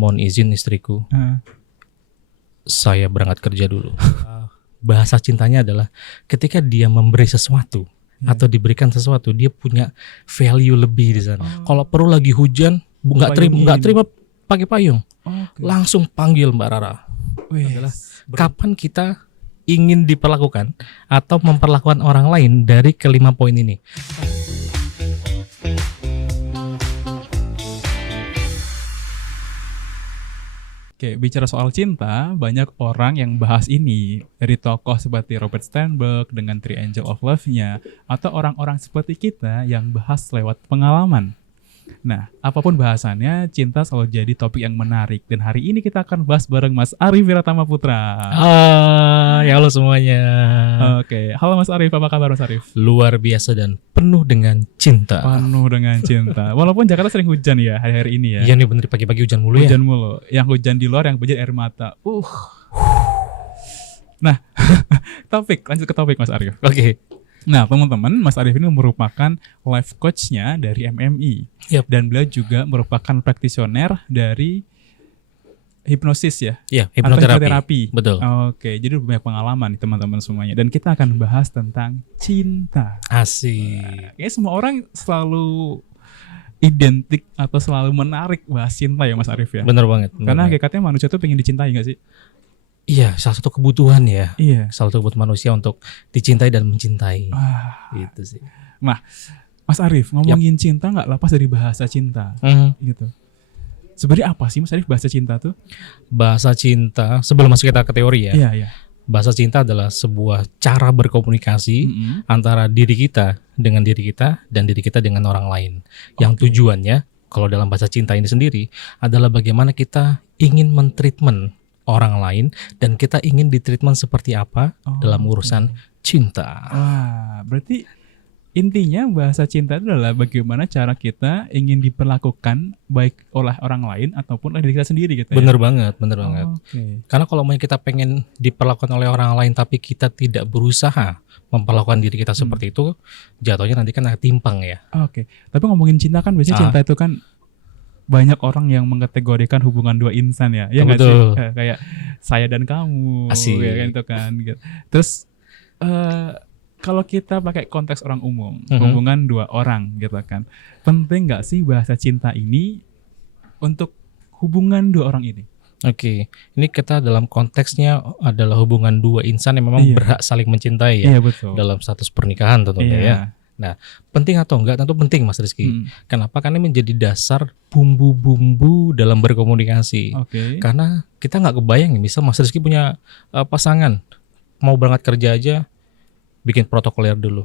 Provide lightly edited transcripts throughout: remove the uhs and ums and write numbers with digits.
Mohon izin istriku, Heeh. saya berangkat kerja dulu. Bahasa cintanya adalah ketika dia memberi sesuatu atau diberikan sesuatu, dia punya value lebih di sana. Kalau perlu lagi hujan, nggak terima pakai payung, Oke. langsung panggil Mbak Rara. Wih, Adalah kapan kita ingin diperlakukan atau memperlakukan orang lain dari kelima poin ini. Oke, bicara soal cinta, banyak orang yang bahas ini. Dari tokoh seperti Robert Sternberg dengan Three Angels of Love-nya, atau orang-orang seperti kita yang bahas lewat pengalaman. Nah, apapun bahasannya, cinta selalu jadi topik yang menarik. Dan hari ini kita akan bahas bareng Mas Arif Wiratama Putra. Ya halo semuanya. Oke, halo Mas Arif, apa kabar Mas Arif? Luar biasa dan penuh dengan cinta. Penuh dengan cinta. Walaupun Jakarta sering hujan ya hari-hari ini ya. Iya nih bener, pagi-pagi hujan mulu ya. Hujan mulu. Yang hujan di luar, yang banjir air mata. Nah, lanjut ke topik Mas Arif. Oke. Nah, teman-teman, Mas Arif ini merupakan life coach-nya dari MMI. Yap. Dan beliau juga merupakan praktisioner dari hipnosis ya? Iya, Atau hipnoterapi. hipnoterapi. Betul. Oke, jadi banyak pengalaman nih teman-teman semuanya. Dan kita akan bahas tentang cinta. Asik. Kayaknya semua orang selalu identik atau selalu menarik bahas cinta ya Mas Arif ya? Bener banget. bener Karena banget. hakikatnya manusia tuh pengen dicintai gak sih? Iya, salah satu kebutuhan ya. Iya. Salah satu kebutuhan manusia untuk dicintai dan mencintai. Wah, Gitu sih. Mas Arif, ngomongin cinta nggak lepas dari bahasa cinta gitu. Sebenarnya apa sih Mas Arif bahasa cinta tuh? Bahasa cinta, sebelum masuk kita ke teori ya. Iya, iya. Bahasa cinta adalah sebuah cara berkomunikasi antara diri kita dengan diri kita dan diri kita dengan orang lain. Yang tujuannya, kalau dalam bahasa cinta ini sendiri, adalah bagaimana kita ingin mentreatment orang lain dan kita ingin ditreatment seperti apa dalam urusan cinta. Wah, berarti intinya bahasa cinta itu adalah bagaimana cara kita ingin diperlakukan baik oleh orang lain ataupun oleh diri kita sendiri gitu ya. Bener banget, bener banget. Oke. Karena kalau kita pengen diperlakukan oleh orang lain tapi kita tidak berusaha memperlakukan diri kita seperti itu, jatuhnya nanti kan timpang ya. Oke. Tapi ngomongin cinta kan biasanya cinta itu kan banyak orang yang mengkategorikan hubungan dua insan ya. Ya nggak sih? Betul. Kayak saya dan kamu. Asik. Ya kan itu kan. Gitu. Terus kalau kita pakai konteks orang umum, hubungan dua orang gitu kan. Penting nggak sih bahasa cinta ini untuk hubungan dua orang ini? Oke, ini kita dalam konteksnya adalah hubungan dua insan yang memang berhak saling mencintai ya. Iya betul. Dalam status pernikahan tentunya ya. Nah, penting atau enggak? Tentu penting Mas Rizky. Kenapa? Karena ini menjadi dasar bumbu-bumbu dalam berkomunikasi. Oke. Karena kita nggak kebayang nih, misal Mas Rizky punya pasangan, mau berangkat kerja aja, bikin protokoler dulu.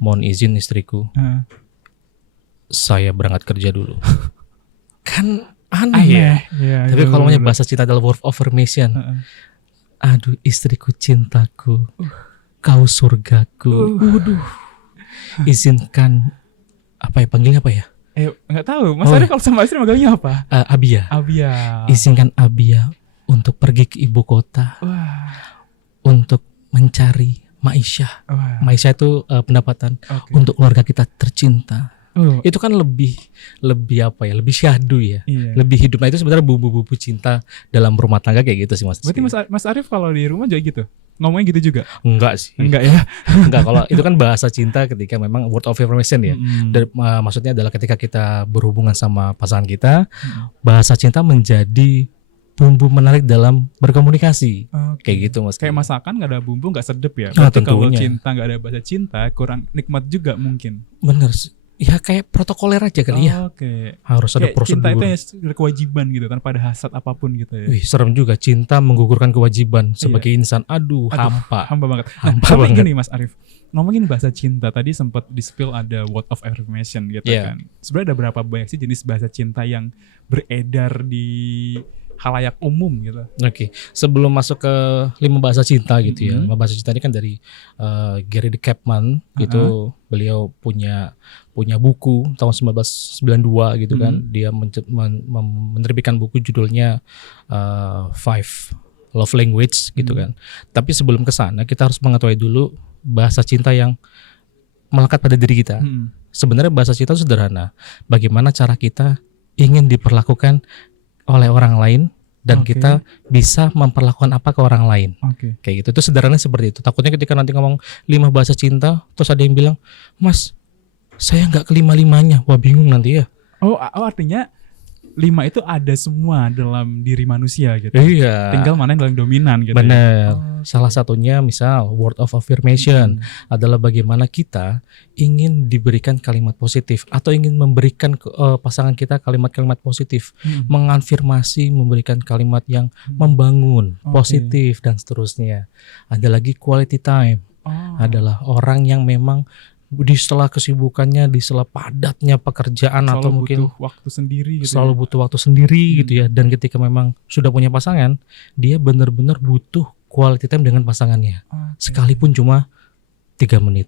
Mohon izin istriku, saya berangkat kerja dulu. Kan aneh ya. Tapi kalau namanya bahasa cinta adalah word of affirmation. Aduh istriku cintaku, kau surgaku. Waduh. Izinkan panggilnya apa ya? Nggak tahu. Mas Arif kalau sama istri manggilnya apa? Abia. Abia. Izinkan Abia untuk pergi ke ibu kota. Wah. Untuk mencari Maisha. Maisha itu pendapatan untuk keluarga kita tercinta. Itu kan lebih apa ya? Lebih syahdu ya. Iya. Lebih hidup. Nah itu sebenarnya bumbu-bumbu cinta dalam rumah tangga kayak gitu sih Mas. Berarti Mas Arif kalau di rumah juga gitu? Ngomongnya gitu juga? Enggak sih. Enggak ya? Enggak, kalau itu kan bahasa cinta ketika memang word of affirmation ya. Maksudnya adalah ketika kita berhubungan sama pasangan kita, bahasa cinta menjadi bumbu menarik dalam berkomunikasi. Kayak gitu Mas. Kayak masakan nggak ada bumbu nggak sedep ya. Nah, Berarti kalau tentunya. cinta nggak ada bahasa cinta kurang nikmat juga mungkin. Bener. Ya kayak protokoler aja kali ya. Oke. Harus ada Kayak prosedur. cinta itu ya kewajiban gitu tanpa ada hasad apapun gitu ya. Wih, serem juga, cinta menggugurkan kewajiban sebagai insan. Aduh, hampa. Hampa banget. Hampa tapi banget. gini Mas Arif, ngomongin bahasa cinta tadi sempat di-spill ada word of affirmation gitu kan. Sebenarnya ada berapa banyak sih jenis bahasa cinta yang beredar di khalayak umum gitu? Oke, sebelum masuk ke 5 bahasa cinta gitu ya. 5 bahasa cinta ini kan dari Gary de Chapman gitu. Beliau punya buku tahun 1992 gitu kan. Dia menerbitkan buku judulnya Five Love Language gitu kan. Tapi sebelum ke sana kita harus mengetahui dulu bahasa cinta yang melekat pada diri kita. Sebenarnya bahasa cinta sederhana. Bagaimana cara kita ingin diperlakukan oleh orang lain dan Oke. kita bisa memperlakukan apa ke orang lain. Oke. Kayak gitu. Itu sederhananya seperti itu. Takutnya ketika nanti ngomong 5 bahasa cinta, terus ada yang bilang, Mas, saya nggak kelima-limanya. Wah, bingung nanti ya. Oh, artinya 5 itu ada semua dalam diri manusia gitu. Iya. Tinggal mana yang paling dominan gitu. Bener. Ya? Salah satunya misal word of affirmation adalah bagaimana kita ingin diberikan kalimat positif atau ingin memberikan pasangan kita kalimat-kalimat positif, mengafirmasi, memberikan kalimat yang membangun, positif dan seterusnya. Ada lagi quality time. Adalah orang yang memang di setelah kesibukannya, di setelah padatnya pekerjaan Selalu atau mungkin butuh waktu sendiri gitu. selalu butuh waktu sendiri gitu ya. Dan ketika memang sudah punya pasangan, dia benar-benar butuh quality time dengan pasangannya. Sekalipun cuma 3 menit.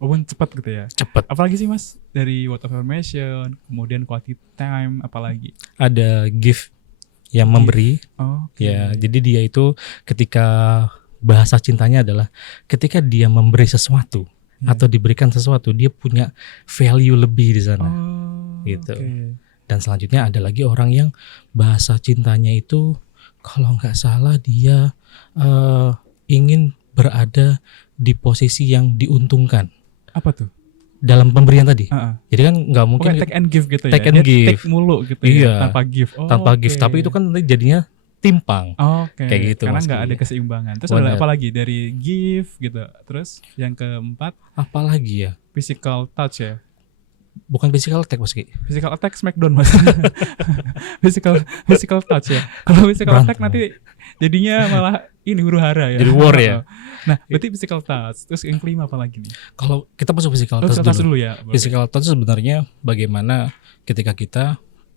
Walaupun cepat gitu ya. Cepat. Apalagi sih Mas dari word of affirmation, kemudian quality time, apalagi? Ada gift yang memberi. Ya, jadi dia itu ketika bahasa cintanya adalah ketika dia memberi sesuatu atau diberikan sesuatu, dia punya value lebih di sana. Gitu. Dan selanjutnya ada lagi orang yang bahasa cintanya itu kalau nggak salah dia ingin berada di posisi yang diuntungkan. Apa tuh? Dalam pemberian tadi. Jadi kan nggak mungkin take and give gitu take ya. and give. Take mulu gitu Iya. ya, tanpa give. Tanpa gift, tapi itu kan nanti jadinya timpang. Kayak gitu. Karena Mas nggak ada Ki. keseimbangan. Terus ada apa lagi dari give gitu. Terus yang keempat Apalagi ya? physical touch ya. Bukan physical attack, Mas Ki. Physical attack Smackdown Mas. physical touch ya. Kalau physical attack nanti jadinya malah ini huru hara ya. Jadi war ya. Nah, berarti physical touch. Terus yang kelima apa lagi nih? Kalau kita masuk physical touch Touch dulu. dulu ya. Physical touch sebenarnya bagaimana ketika kita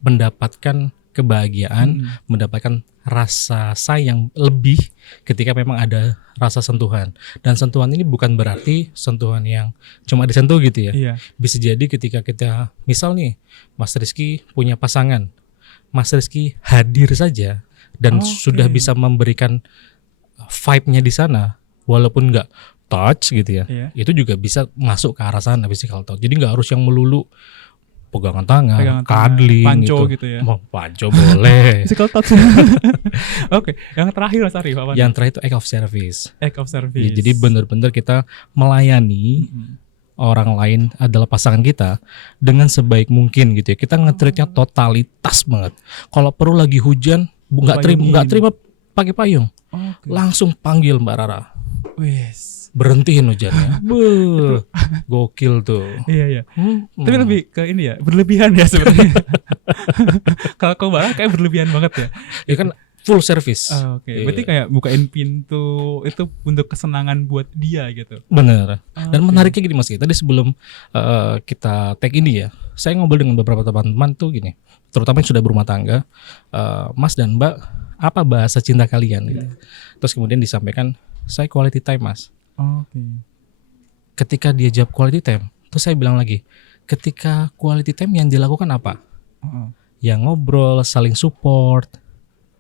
mendapatkan kebahagiaan, mendapatkan rasa sayang lebih ketika memang ada rasa sentuhan. Dan sentuhan ini bukan berarti sentuhan yang cuma disentuh gitu ya. Iya. Bisa jadi ketika kita, misal nih, Mas Rizky punya pasangan, Mas Rizky hadir saja dan sudah bisa memberikan vibe-nya di sana, walaupun nggak touch gitu ya, itu juga bisa masuk ke arah sana physical touch. Jadi nggak harus yang melulu pegangan tangan, cuddling panco gitu ya. Mau panco boleh. Physical touch. Oke, yang terakhir Mas Arif apa? Yang terakhir itu act of service. Act of service. Ya, jadi benar-benar kita melayani orang lain adalah pasangan kita dengan sebaik mungkin gitu ya. Kita nge-treatnya totalitas banget. Kalau perlu lagi hujan, nggak terima pakai payung. Langsung panggil Mbak Rara. Wes. Berhentiin hujannya. Gokil tuh. Iya. Tapi lebih ke ini ya, berlebihan ya sebenarnya. Kalau kau Mbak kayak berlebihan banget ya. Ya kan full service. Berarti kayak bukain pintu itu untuk kesenangan buat dia gitu. Bener. Dan menariknya gini Mas, tadi sebelum kita tag ini ya, saya ngobrol dengan beberapa teman-teman tuh gini, terutama yang sudah berumah tangga, Mas dan Mbak, apa bahasa cinta kalian? Gitu. Terus kemudian disampaikan, saya quality time Mas. Ketika dia jawab quality time, terus saya bilang lagi, ketika quality time yang dilakukan apa? Yang ngobrol, saling support.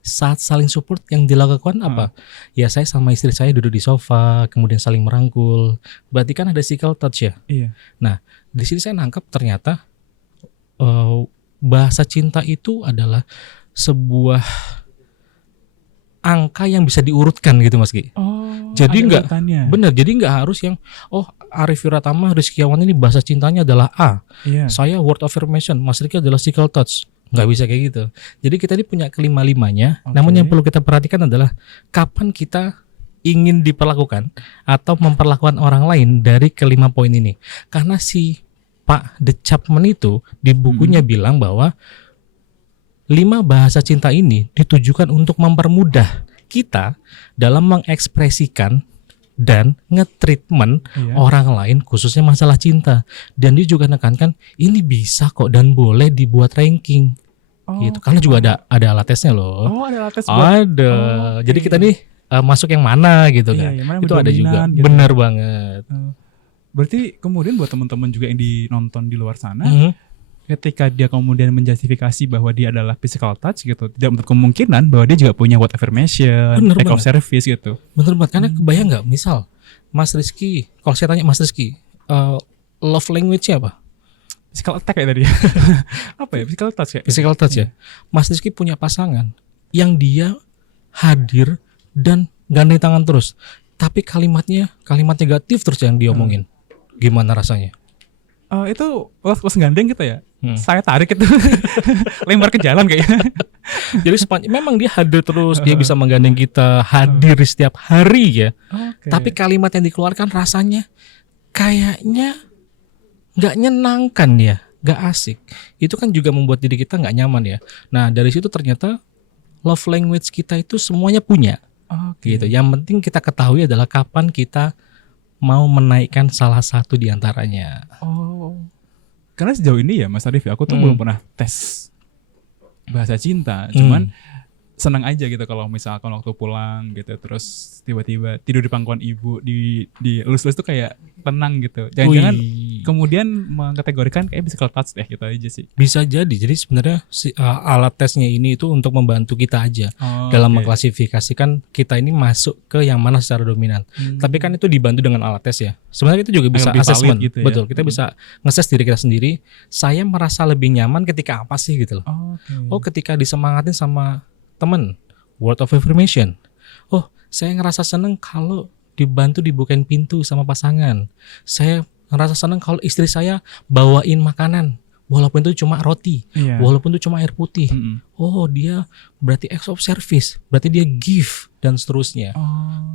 Saat saling support yang dilakukan apa? Ya saya sama istri saya duduk di sofa, kemudian saling merangkul. Berarti kan ada physical touch ya? Iya. Nah, di sini saya nangkap ternyata bahasa cinta itu adalah sebuah angka yang bisa diurutkan gitu Mas Ki. Jadi enggak benar, jadi enggak harus yang Arif Wiratama Rizkyawan ini bahasa cintanya adalah A. Saya word of affirmation, Mas Rizky adalah physical touch. Enggak bisa kayak gitu. Jadi kita ini punya kelima-limanya. Namun yang perlu kita perhatikan adalah kapan kita ingin diperlakukan atau memperlakukan orang lain dari kelima poin ini. Karena si Pak De Chapman itu di bukunya bilang bahwa 5 bahasa cinta ini ditujukan untuk mempermudah kita dalam mengekspresikan dan nge-treatment orang lain khususnya masalah cinta. Dan dia juga menekankan ini bisa kok dan boleh dibuat ranking. Gitu. Karena juga ada alat tesnya loh. Ada alat tes. Ada. Jadi kita nih masuk yang mana gitu kan. Itu ada juga. Gitu. Benar banget. Berarti kemudian buat teman-teman juga yang nonton di luar sana, ketika dia kemudian menjustifikasi bahwa dia adalah physical touch gitu, tidak menutup kemungkinan bahwa dia juga punya word affirmation, act of service gitu. Bener banget, karena kebayang nggak, misal Mas Rizky, kalau saya tanya Mas Rizky, love language-nya apa? physical attack kayak tadi. Apa ya? Physical touch kayak. Physical touch ya. Mas Rizky punya pasangan yang dia hadir dan gandeng tangan terus, tapi kalimat negatif terus yang diomongin. Gimana rasanya? Itu pas gandeng gitu ya. Saya tarik itu lempar ke jalan kayaknya. Jadi memang dia hadir terus, dia bisa menggandeng kita, hadir setiap hari ya. Okay. Tapi kalimat yang dikeluarkan rasanya kayaknya nggak nyenangkan ya, nggak asik. Itu kan juga membuat diri kita nggak nyaman ya. Nah dari situ ternyata love language kita itu semuanya punya. Gitu. Yang penting kita ketahui adalah kapan kita mau menaikkan salah satu di antaranya. Karena sejauh ini ya Mas Arif, aku tuh belum pernah tes bahasa cinta, cuman senang aja gitu kalau misalkan waktu pulang gitu terus tiba-tiba tidur di pangkuan ibu di elus-elus tuh kayak tenang gitu. Jangan-jangan kemudian mengkategorikan kayak physical touch deh gitu aja sih. Bisa jadi. Jadi sebenarnya alat tesnya ini itu untuk membantu kita aja dalam mengklasifikasikan kita ini masuk ke yang mana secara dominan. Tapi kan itu dibantu dengan alat tes ya. Sebenarnya itu juga bisa assessment gitu ya? Betul, kita bisa nge-assess diri kita sendiri. Saya merasa lebih nyaman ketika apa sih gitu loh. Ketika disemangatin sama temen, word of affirmation. Saya ngerasa seneng kalau dibantu dibukain pintu sama pasangan. Saya ngerasa seneng kalau istri saya bawain makanan, walaupun itu cuma roti, walaupun itu cuma air putih. Dia berarti acts of service, berarti dia give dan seterusnya.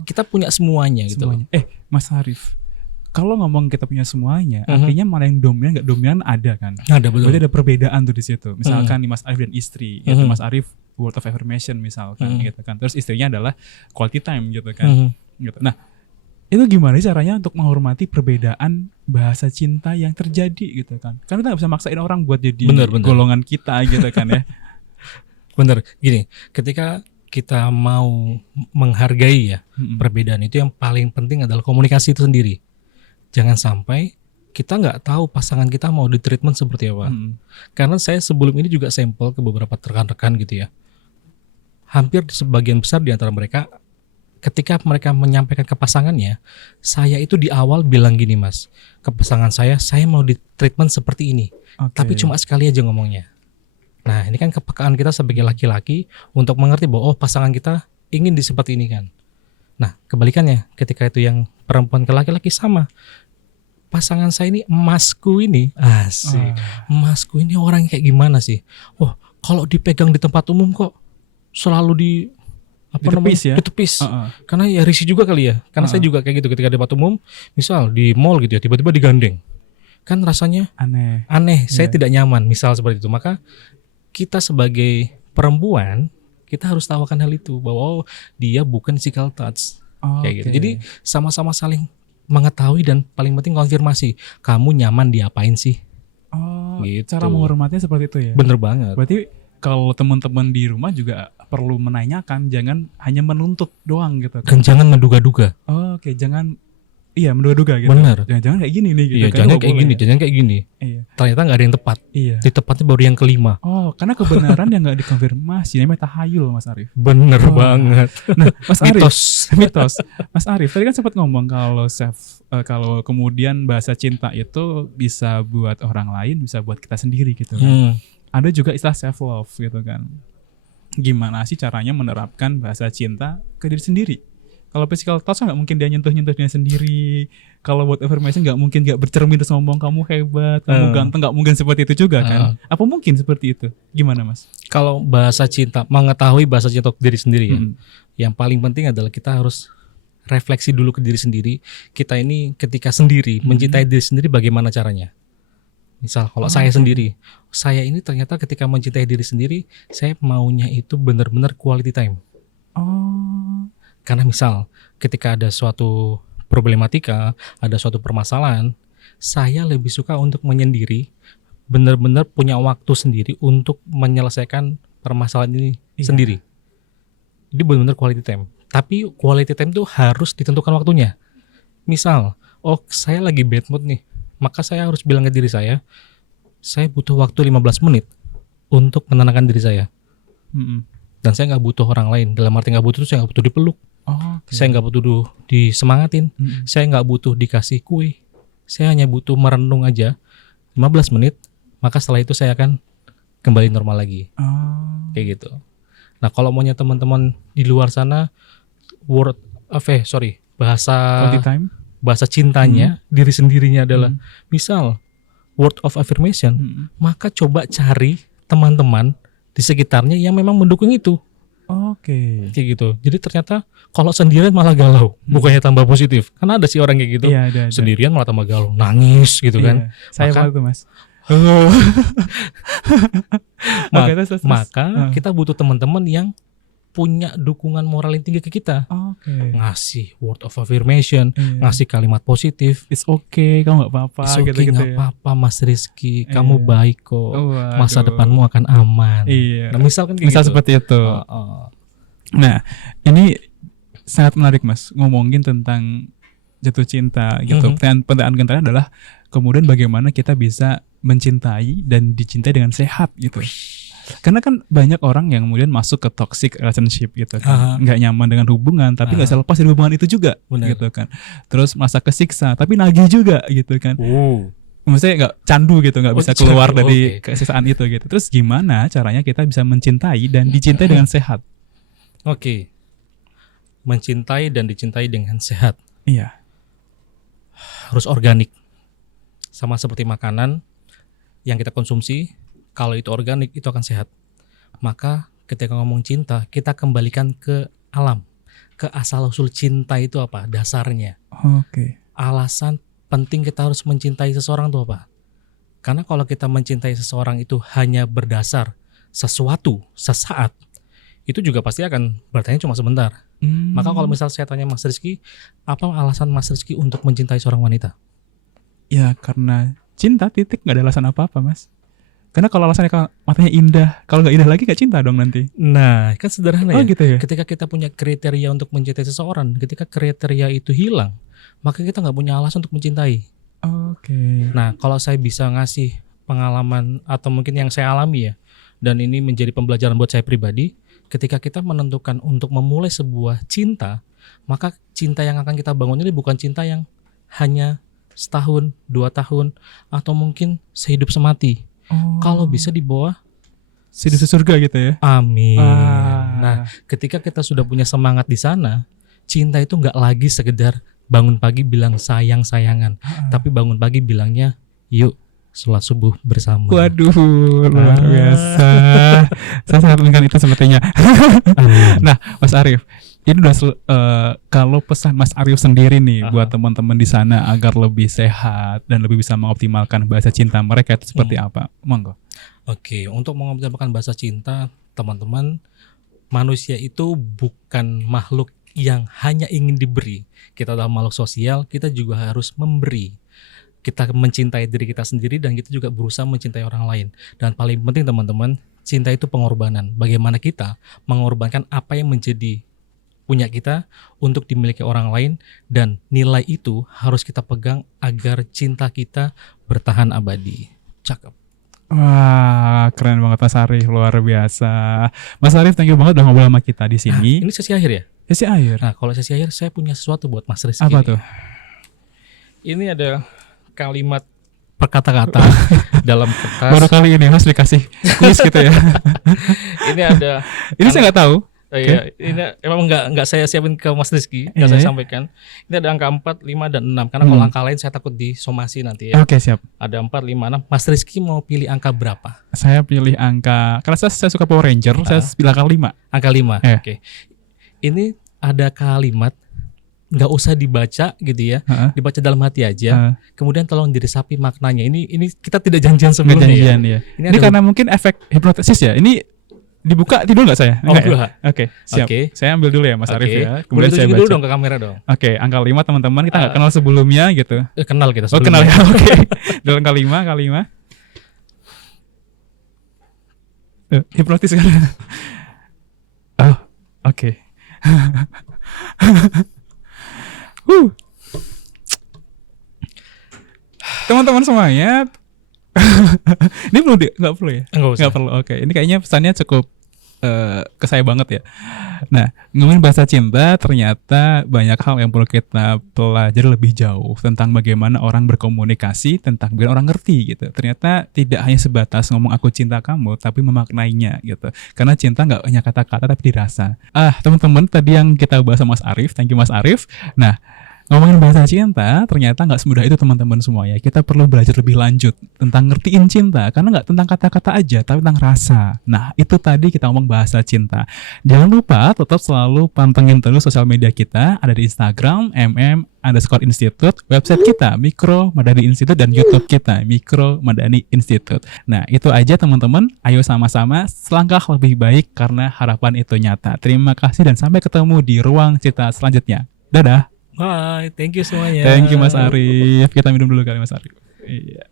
Kita punya semuanya gitu. Mas Arif, kalau ngomong kita punya semuanya, artinya mana yang dominan nggak dominan ada kan? Ada, betul. Berarti ada perbedaan tuh di situ. Misalkan nih Mas Arif dan istri, yaitu Mas Arif word of affirmation misalkan, gitu kan. Terus istrinya adalah quality time gitu kan. Gitu. Nah, itu gimana caranya untuk menghormati perbedaan bahasa cinta yang terjadi gitu kan? Karena kita nggak bisa maksain orang buat jadi golongan kita gitu kan ya. Bener, gini, ketika kita mau menghargai ya perbedaan itu, yang paling penting adalah komunikasi itu sendiri. Jangan sampai kita nggak tahu pasangan kita mau di treatment seperti apa. Karena saya sebelum ini juga sampel ke beberapa rekan-rekan gitu ya. Hampir sebagian besar di antara mereka, ketika mereka menyampaikan ke pasangannya, saya itu di awal bilang gini Mas, ke pasangan saya mau di treatment seperti ini. Tapi cuma sekali aja ngomongnya. Nah ini kan kepekaan kita sebagai laki-laki untuk mengerti bahwa pasangan kita ingin di seperti ini kan. Nah kebalikannya, ketika itu yang perempuan ke laki-laki sama, pasangan saya ini, emasku ini, emasku ini orang kayak gimana sih? Kalau dipegang di tempat umum kok selalu ditepis. Karena ya risih juga kali ya. Karena saya juga kayak gitu ketika di tempat umum, misal di mall gitu ya, tiba-tiba digandeng. Kan rasanya aneh. Saya tidak nyaman, misal seperti itu. Maka kita sebagai perempuan, kita harus tahu akan hal itu, bahwa dia bukan physical touch. Kayak gitu. Jadi sama-sama saling mengetahui dan paling penting konfirmasi, kamu nyaman diapain sih? Gitu. Cara menghormatinya seperti itu ya. Bener banget. Berarti kalau teman-teman di rumah juga perlu menanyakan, jangan hanya menuntut doang gitu. Dan jangan menduga-duga. Jangan menduga-duga gitu. Bener. Jangan kayak gini nih gitu. Jangan kayak gini. Ternyata nggak ada yang tepat. Di tepatnya baru yang kelima. Karena kebenaran yang nggak dikonfirmasi, namanya tahayul Mas Arif. Bener banget. Nah, Mas Arif, mitos. Mas Arif tadi kan sempat ngomong kalau kemudian bahasa cinta itu bisa buat orang lain, bisa buat kita sendiri gitu kan. Ada juga istilah self love gitu kan. Gimana sih caranya menerapkan bahasa cinta ke diri sendiri? Kalau physical touch nggak mungkin dia nyentuh dia sendiri. Kalau word affirmation nggak mungkin nggak bercermin terus ngomong kamu hebat, kamu ganteng, nggak mungkin seperti itu juga kan? Apa mungkin seperti itu? Gimana Mas? Kalau bahasa cinta, mengetahui bahasa cinta ke diri sendiri ya, yang paling penting adalah kita harus refleksi dulu ke diri sendiri. Kita ini ketika sendiri mencintai diri sendiri, bagaimana caranya? Misal kalau saya sendiri, saya ini ternyata ketika mencintai diri sendiri, saya maunya itu benar-benar quality time. Karena misal ketika ada suatu problematika, ada suatu permasalahan, saya lebih suka untuk menyendiri, benar-benar punya waktu sendiri untuk menyelesaikan permasalahan ini sendiri. Jadi benar-benar quality time. Tapi quality time itu harus ditentukan waktunya. Misal, saya lagi bad mood nih, maka saya harus bilang ke diri saya butuh waktu 15 menit untuk menenangkan diri saya. Dan saya nggak butuh orang lain. Dalam arti nggak butuh, saya nggak butuh dipeluk. Saya nggak butuh disemangatin. Saya nggak butuh dikasih kue. Saya hanya butuh merenung aja 15 menit. maka setelah itu saya akan kembali normal lagi. Kayak gitu. Nah, kalau maunya teman-teman di luar sana Quality time. bahasa cintanya diri sendirinya adalah misal word of affirmation, maka coba cari teman-teman di sekitarnya yang memang mendukung itu. Oke. Kayak gitu. Jadi ternyata kalau sendirian malah galau, bukannya tambah positif. Karena ada sih orang kayak gitu. Iya, ada. Sendirian malah tambah galau, nangis gitu kan. Saya Maka- banget tuh, Mas. Maka, terus. kita butuh teman-teman yang punya dukungan moral yang tinggi ke kita. Oke. Ngasih word of affirmation, ngasih kalimat positif. It's okay, kamu nggak apa-apa. It's okay, gitu-gitu nggak ya. apa-apa Mas Rizky, kamu Iya. baik kok. Waduh. Masa depanmu akan aman. Iya. Nah, misalkan kayak Misal gitu. seperti itu. Nah, ini sangat menarik, Mas, ngomongin tentang jatuh cinta gitu. Pertanyaan kita adalah kemudian bagaimana kita bisa mencintai dan dicintai dengan sehat gitu. Karena kan banyak orang yang kemudian masuk ke toxic relationship gitu kan, nggak nyaman dengan hubungan, tapi nggak bisa lepas dari hubungan itu juga, Benar. gitu kan. Terus merasa kesiksa, tapi nagih juga gitu kan. Maksudnya nggak candu gitu, nggak bisa keluar candu, dari oke. kesiksaan itu gitu. Terus gimana caranya kita bisa mencintai dan dicintai dengan sehat? Oke. Mencintai dan dicintai dengan sehat. Iya. Harus organik. Sama seperti makanan yang kita konsumsi, kalau itu organik itu akan sehat. Maka ketika ngomong cinta, kita kembalikan ke alam, ke asal-usul cinta itu apa, dasarnya. Oke. Alasan penting kita harus mencintai seseorang itu apa? Karena kalau kita mencintai seseorang itu hanya berdasar sesuatu, sesaat, itu juga pasti akan bertanya cuma sebentar. Maka kalau misal saya tanya Mas Rizky, apa alasan Mas Rizky untuk mencintai seorang wanita? Ya karena cinta, titik, nggak ada alasan apa-apa, Mas. Karena kalau alasannya matanya indah, kalau nggak indah lagi nggak cinta dong nanti. Nah, kan sederhana ya. Gitu ya. Ketika kita punya kriteria untuk mencintai seseorang, ketika kriteria itu hilang, maka kita nggak punya alasan untuk mencintai. Oke. Nah, kalau saya bisa ngasih pengalaman atau mungkin yang saya alami ya, dan ini menjadi pembelajaran buat saya pribadi, ketika kita menentukan untuk memulai sebuah cinta, maka cinta yang akan kita bangun ini bukan cinta yang hanya setahun, 2 tahun, atau mungkin sehidup semati. Kalau bisa di bawah Hidup surga gitu ya. amin. Ah. Nah, ketika kita sudah punya semangat di sana, cinta itu nggak lagi sekedar bangun pagi bilang sayang-sayangan, tapi bangun pagi bilangnya yuk sholat subuh bersama. Waduh, luar biasa. Saya sangat menginginkan itu sepertinya. Nah, Mas Arief, ini udah kalau pesan Mas Arief sendiri nih buat teman-teman di sana agar lebih sehat dan lebih bisa mengoptimalkan bahasa cinta mereka itu seperti apa? Monggo. Oke, untuk mengoptimalkan bahasa cinta, teman-teman, manusia itu bukan makhluk yang hanya ingin diberi. Kita adalah makhluk sosial, kita juga harus memberi. Kita mencintai diri kita sendiri dan kita juga berusaha mencintai orang lain. Dan paling penting teman-teman, cinta itu pengorbanan. Bagaimana kita mengorbankan apa yang menjadi punya kita untuk dimiliki orang lain, dan nilai itu harus kita pegang agar cinta kita bertahan abadi. Cakep. Wah, keren banget Mas Arief, luar biasa. Mas Arief, thank you banget udah ngobrol sama kita di sini. Ini sesi akhir ya? Sesi akhir. Nah, kalau sesi akhir saya punya sesuatu buat Mas Rizky. Apa nih. tuh? Ini ada kalimat per kata-kata dalam kertas. Baru kali ini Mas dikasih kuis gitu ya. Ini ada. Ini saya nggak tahu. Iya, ini emang nggak saya siapin ke Mas Rizky, nggak saya sampaikan. Ini ada angka 4, 5, dan 6. Karena kalau angka lain saya takut disomasi nanti ya. Oke, siap. Ada 4, 5, 6. Mas Rizky mau pilih angka berapa? Saya pilih angka, karena saya suka Power Ranger, saya pilih angka 5. Angka 5. Iya. Oke. Ini ada kalimat nggak usah dibaca gitu ya, dibaca dalam hati aja. Kemudian tolong diresapi maknanya. Ini kita tidak janjian sebelumnya. Nggak janjian ya. Ini karena mungkin efek hipnotis ya. Ini dibuka tidur nggak saya? Oh, Enggak ya? Oke, siap. Oke. Saya ambil dulu ya Mas Arief ya. Kemudian Kemudian saya dulu baca. dong ke kamera dong. Oke, angka 5 teman-teman, kita nggak kenal sebelumnya gitu. Kenal kita Oh, sebelumnya. kenal ya. Oke. Dalam angka 5. Hipnotis kan. Oh, oke. Teman-teman semuanya, ini perlu nggak perlu ya? Enggak usah. Nggak perlu. Oke, ini kayaknya pesannya cukup ke saya banget ya. Nah, ngomongin bahasa cinta, ternyata banyak hal yang perlu kita pelajari lebih jauh tentang bagaimana orang berkomunikasi, tentang biar orang ngerti gitu. Ternyata tidak hanya sebatas ngomong aku cinta kamu, tapi memaknainya gitu. Karena cinta nggak hanya kata-kata tapi dirasa. Teman-teman, tadi yang kita bahas sama Mas Arif, thank you Mas Arif. Nah, ngomongin bahasa cinta, ternyata nggak semudah itu teman-teman semua ya. Kita perlu belajar lebih lanjut tentang ngertiin cinta, karena nggak tentang kata-kata aja, tapi tentang rasa. Nah, itu tadi kita ngomong bahasa cinta. Jangan lupa tetap selalu pantengin terus sosial media kita, ada di Instagram, _institute, website kita, Mikro Madani Institute, dan YouTube kita, Mikro Madani Institute. Nah, itu aja teman-teman. Ayo sama-sama selangkah lebih baik karena harapan itu nyata. Terima kasih dan sampai ketemu di ruang cerita selanjutnya. Dadah. Bye, thank you semuanya. Thank you Mas Arif. Kita minum dulu kali Mas Arif. Iya.